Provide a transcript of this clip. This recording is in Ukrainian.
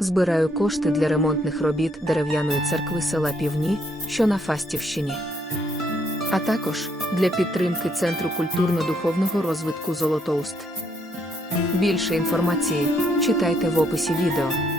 Збираю кошти для ремонтних робіт дерев'яної церкви села Півні, що на Фастівщині. А також для підтримки Центру культурно-духовного розвитку Золотоуст. Більше інформації читайте в описі відео.